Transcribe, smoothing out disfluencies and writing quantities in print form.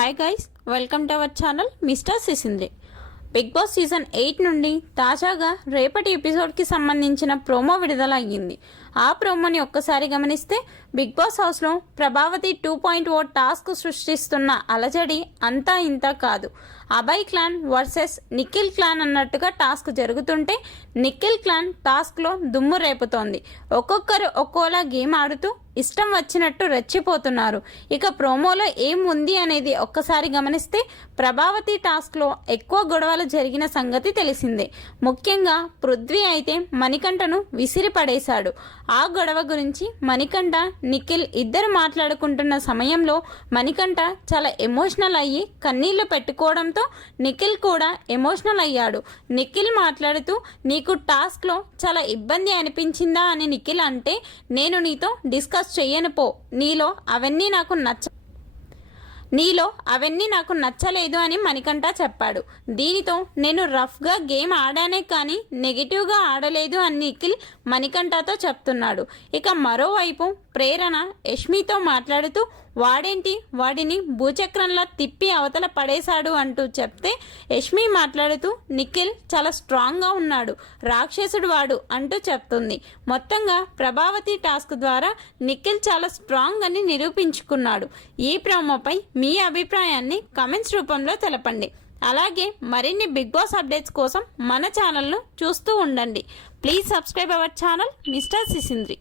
Hi guys, welcome to our channel mister Sisindri. Bigg Boss season 8 నుండి తాజాగా రేపటి ఎపిసోడ్కి సంబంధించిన ప్రోమో విడుదల అయ్యింది. ఆ ప్రోమోని ఒక్కసారి గమనిస్తే బిగ్ బాస్ హౌస్లో ప్రభావతి 2.0 టాస్క్ సృష్టిస్తున్న అలజడి అంతా ఇంత కాదు. Abhay clan versus Nikhil clan అన్నట్టుగా టాస్క్ జరుగుతుంటే నిఖిల్ క్లాన్ టాస్క్లో దుమ్ము రేపుతోంది. ఒక్కొక్కరు ఒక్కోలా గేమ్ ఆడుతూ ఇష్టం వచ్చినట్టు రెచ్చిపోతున్నారు. ఇక ప్రోమోలో ఏం ఉంది అనేది ఒక్కసారి గమనిస్తే ప్రభావతి టాస్క్లో ఎక్కువ గొడవలు జరిగిన సంగతి తెలిసిందే. ముఖ్యంగా పృథ్వీ అయితే మణికంఠను విసిరి పడేశాడు. ఆ గొడవ గురించి మణికంఠ నిఖిల్ ఇద్దరు మాట్లాడుకుంటున్న సమయంలో మణికంఠ చాలా ఎమోషనల్ అయ్యి కన్నీళ్లు పెట్టుకోవడంతో నిఖిల్ కూడా ఎమోషనల్ అయ్యాడు. నిఖిల్ మాట్లాడుతూ నీకు టాస్క్లో చాలా ఇబ్బంది అనిపించిందా అని నిఖిల్ అంటే నేను నీతో డిస్కస్ చెయ్యను పో, నీలో అవన్నీ నాకు నచ్చలేదు అని మణికంఠ చెప్పాడు. దీనితో నేను రఫ్గా గేమ్ ఆడానే కానీ నెగిటివ్గా ఆడలేదు అని నిఖిల్ మణికంఠతో చెప్తున్నాడు. ఇక మరోవైపు ప్రేరణ యష్మితో మాట్లాడుతూ వాడేంటి వాడిని భూచక్రంలా తిప్పి అవతల పడేశాడు అంటూ చెప్తే యష్మి మాట్లాడుతూ నిఖిల్ చాలా స్ట్రాంగ్గా ఉన్నాడు, రాక్షసుడు వాడు అంటూ చెప్తుంది. మొత్తంగా ప్రభావతి టాస్క్ ద్వారా నిఖిల్ చాలా స్ట్రాంగ్ అని నిరూపించుకున్నాడు. ఈ ప్రోమోపై మీ అభిప్రాయాన్ని కామెంట్స్ రూపంలో తెలపండి. అలాగే మరిన్ని బిగ్ బాస్ అప్డేట్స్ కోసం మన ఛానల్ను చూస్తూ ఉండండి. Please subscribe our channel mister సిసింద్రి.